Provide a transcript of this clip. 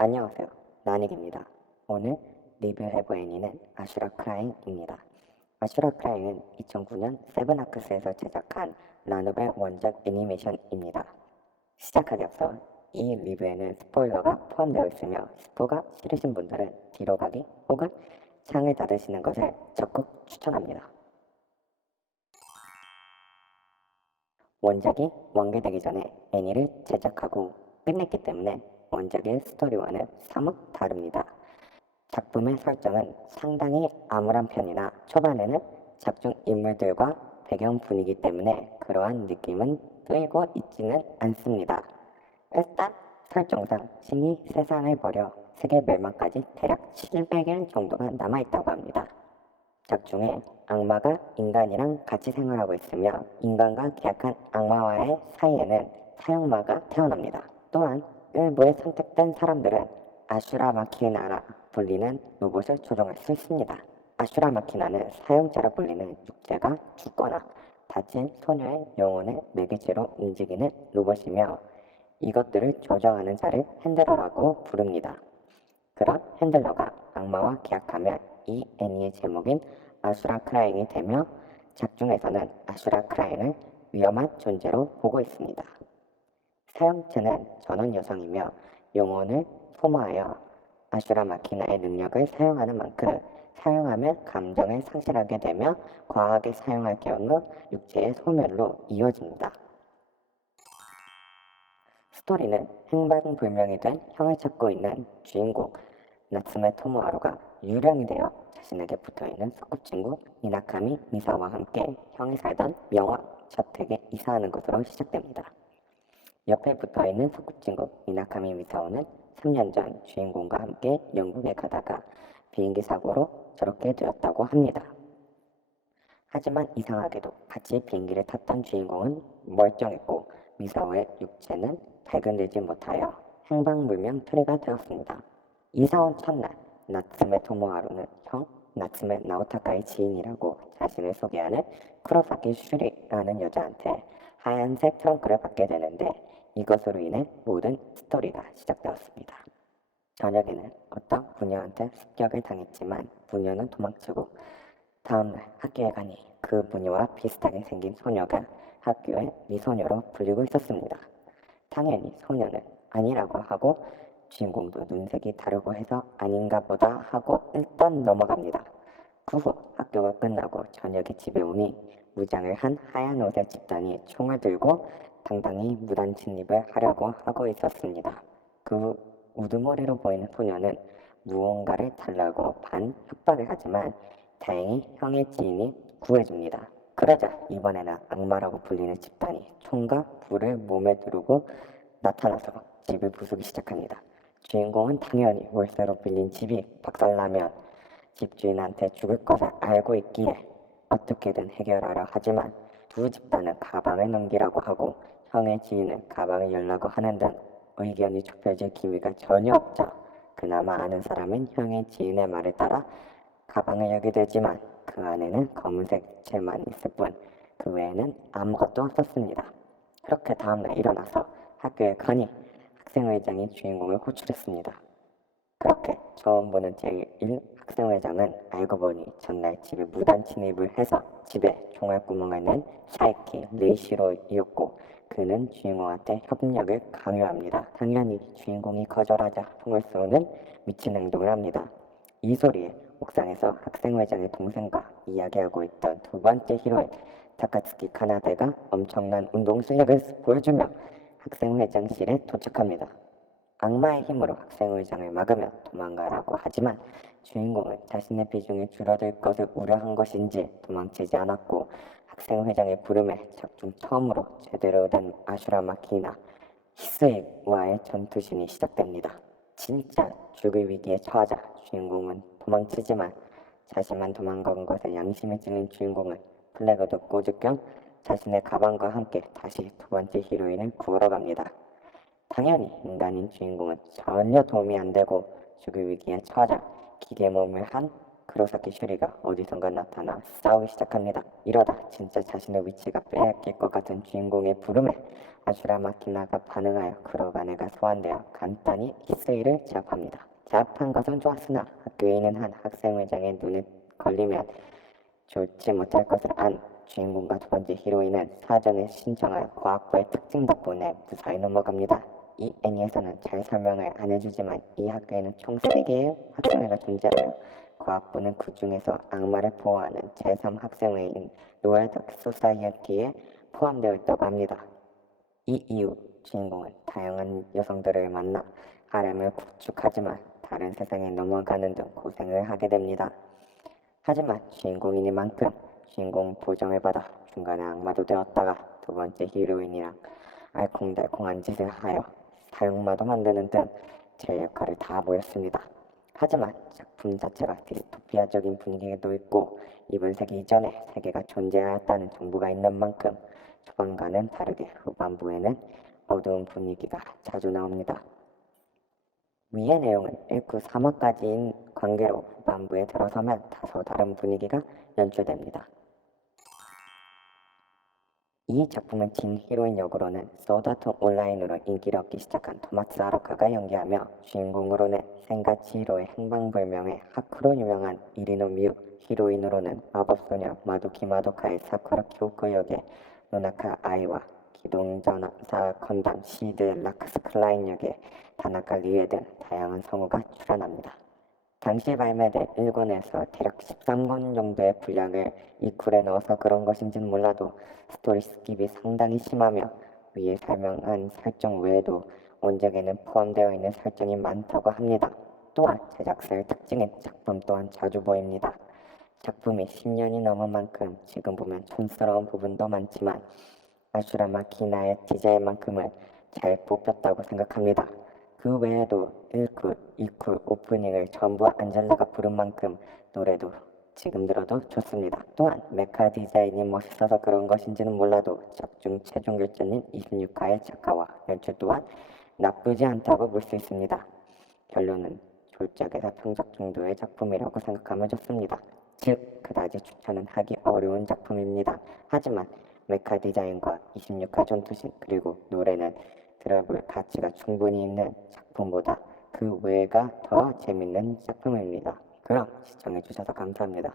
안녕하세요. 나닉입니다. 오늘 리뷰해볼 애니는 아슈라 크라잉입니다. 아슈라 크라잉은 2009년 세븐아크스에서 제작한 라노벨 원작 애니메이션입니다. 시작하기 앞서 이 리뷰에는 스포일러가 포함되어 있으며 스포가 싫으신 분들은 뒤로 가기 혹은 창을 닫으시는 것을 적극 추천합니다. 원작이 완결되기 전에 애니를 제작하고 끝냈기 때문에 원작의 스토리와는 사뭇 다릅니다. 작품의 설정은 상당히 암울한 편이나 초반에는 작중 인물들과 배경 분위기 때문에 그러한 느낌은 뜨이고 있지는 않습니다. 일단 설정상 신이 세상을 버려 세계 멸망까지 대략 700일 정도가 남아있다고 합니다. 작중에 악마가 인간이랑 같이 생활하고 있으며 인간과 계약한 악마와의 사이에는 사형마가 태어납니다. 또한 일부의 선택된 사람들은 아슈라 마키나라 불리는 로봇을 조종할 수 있습니다. 아슈라 마키나는 사형자로 불리는 육체가 죽거나 다친 소녀의 영혼을 매개체로 움직이는 로봇이며 이것들을 조정하는 자를 핸들러라고 부릅니다. 그런 핸들러가 악마와 계약하면 이 애니의 제목인 아슈라 크라잉이 되며 작중에서는 아슈라 크라잉을 위험한 존재로 보고 있습니다. 사형체는 전원 여성이며 영혼을 소모하여 아슈라 마키나의 능력을 사용하는 만큼 사용하면 감정을 상실하게 되며 과하게 사용할 경우 육체의 소멸로 이어집니다. 스토리는 행방불명이 된 형을 찾고 있는 주인공 나츠메 토모하루가 유령이 되어 자신에게 붙어있는 소꿉친구 미나카미 미사와 함께 형이 살던 명화 저택에 이사하는 것으로 시작됩니다. 옆에 붙어있는 소꿉친구 미나카미 미사오는 3년 전 주인공과 함께 영국에 가다가 비행기 사고로 저렇게 되었다고 합니다. 하지만 이상하게도 같이 비행기를 탔던 주인공은 멀쩡했고 미사오의 육체는 발견되지 못하여 행방불명 처리가 되었습니다. 이사 온 첫날 나츠메 토모하루는 형 나츠메 나오타카의 지인이라고 자신을 소개하는 쿠로사키 슈리라는 여자한테 하얀색 트렁크를 받게 되는데 이것으로 인해 모든 스토리가 시작되었습니다. 저녁에는 어떤 부녀한테 습격을 당했지만 부녀는 도망치고 다음날 학교에 가니 그 부녀와 비슷하게 생긴 소녀가 학교에 미소녀로 불리고 있었습니다. 당연히 소녀는 아니라고 하고 주인공도 눈색이 다르고 해서 아닌가 보다 하고 일단 넘어갑니다. 그 후 학교가 끝나고 저녁에 집에 오니 무장을 한 하얀 옷의 집단이 총을 들고 당당히 무단 침입을 하려고 하고 있었습니다. 그 후 우두머리로 보이는 소녀는 무언가를 달라고 반 협박을 하지만 다행히 형의 지인이 구해줍니다. 그러자 이번에는 악마라고 불리는 집단이 총과 불을 몸에 두르고 나타나서 집을 부수기 시작합니다. 주인공은 당연히 월세로 빌린 집이 박살나면 집주인한테 죽을 것을 알고 있기에 어떻게든 해결하려 하지만 두 집단은 가방을 넘기라고 하고 형의 지인은 가방을 열라고 하는 등 의견이 좁혀질 기미가 전혀 없죠. 그나마 아는 사람은 형의 지인의 말을 따라 가방을 열게 되지만 그 안에는 검은색 액체만 있을 뿐 그 외에는 아무것도 없었습니다. 그렇게 다음날 일어나서 학교에 가니 학생회장이 주인공을 호출했습니다. 그렇게 처음 보는 제1 학생회장은 알고 보니 전날 집에 무단 침입을 해서 집에 총알구멍을 낸 사이키 레이시로이었고 그는 주인공한테 협력을 강요합니다. 당연히 주인공이 거절하자 총을 쏘는 미친 행동을 합니다. 이 소리에 옥상에서 학생회장의 동생과 이야기하고 있던 두 번째 히로인 타카츠키 카나데가 엄청난 운동 실력을 보여주며 학생회장실에 도착합니다. 악마의 힘으로 학생회장을 막으며 도망가라고 하지만 주인공은 자신의 비중이 줄어들 것을 우려한 것인지 도망치지 않았고 학생회장의 부름에 작중 처음으로 제대로 된 아슈라 마키나 히스이와의 전투신이 시작됩니다. 진짜 죽을 위기에 처하자 주인공은 도망치지만 자신만 도망간 것에 양심이 찔린 주인공은 플래그도 꽂을 겸 자신의 가방과 함께 다시 두 번째 히로인을 구하러 갑니다. 당연히 인간인 주인공은 전혀 도움이 안 되고 죽을 위기에 처하자 기계 몸을 한 크로사키 슈리가 어디선가 나타나 싸우기 시작합니다. 이러다 진짜 자신의 위치가 빼앗길 것 같은 주인공의 부름에 아슈라 마키나가 반응하여 크로가네가 소환되어 간단히 히스이를 제압합니다. 제압한 것은 좋았으나 학교에 있는 한 학생회장의 눈에 걸리면 좋지 못할 것을 안 주인공과 두 번째 히로인은 사전에 신청하여 과학부의 특징 덕분에 무사히 넘어갑니다. 이 애니에서는 잘 설명을 안 해주지만 이 학교에는 총 3개의 학생회가 존재하며 과학부는 그 중에서 악마를 보호하는 제3학생회인 로얄 다크 소사이어티에 포함되어 있다고 합니다. 이 이후 주인공은 다양한 여성들을 만나 하렘을 구축하지만 다른 세상에 넘어가는 등 고생을 하게 됩니다. 하지만 주인공이니만큼 주인공 보정을 받아 중간에 악마도 되었다가 두 번째 히로인이랑 알콩달콩한 짓을 하여 사육마도 만드는 등 제 역할을 다 보였습니다. 하지만 작품 자체가 디스토피아적인 분위기도 있고 이번 세기 이전에 세계가 존재하였다는 정보가 있는 만큼 초반과는 다르게 후반부에는 어두운 분위기가 자주 나옵니다. 위의 내용은 1구 3화까지인 관계로 후반부에 들어서면 다소 다른 분위기가 연출됩니다. 이 작품은 진 히로인 역으로는 소드아트 온라인으로 인기를 얻기 시작한 토마스 하루카가 연기하며 주인공으로는 센가 치히로의 행방불명의 하쿠로 유명한 이리노 미유, 히로인으로는 마법소녀 마도키 마도카의 사쿠라 키오코 역의 노나카 아이와 기동전사 건담 시드 라크스 클라인 역의 다나카 리에 등 다양한 성우가 출연합니다. 당시 발매된 1권에서 대략 13권 정도의 분량을 이 쿨에 넣어서 그런 것인지는 몰라도 스토리 스킵이 상당히 심하며 위에 설명한 설정 외에도 원작에는 포함되어 있는 설정이 많다고 합니다. 또한 제작사의 특징인 작품 또한 자주 보입니다. 작품이 10년이 넘은 만큼 지금 보면 촌스러운 부분도 많지만 아슈라 마키나의 디자인만큼은 잘 뽑혔다고 생각합니다. 그 외에도 1쿨, 2쿨 오프닝을 전부 안젤라가 부른 만큼 노래도 지금 들어도 좋습니다. 또한 메카 디자인이 멋있어서 그런 것인지는 몰라도 작중 최종 결전인 26화의 작화와 연출 또한 나쁘지 않다고 볼 수 있습니다. 결론은 졸작에서 평작 정도의 작품이라고 생각하면 좋습니다. 즉, 그다지 추천은 하기 어려운 작품입니다. 하지만 메카 디자인과 26화 전투신 그리고 노래는 들어볼 가치가 충분히 있는 작품보다 그 외가 더 재밌는 작품입니다. 그럼 시청해주셔서 감사합니다.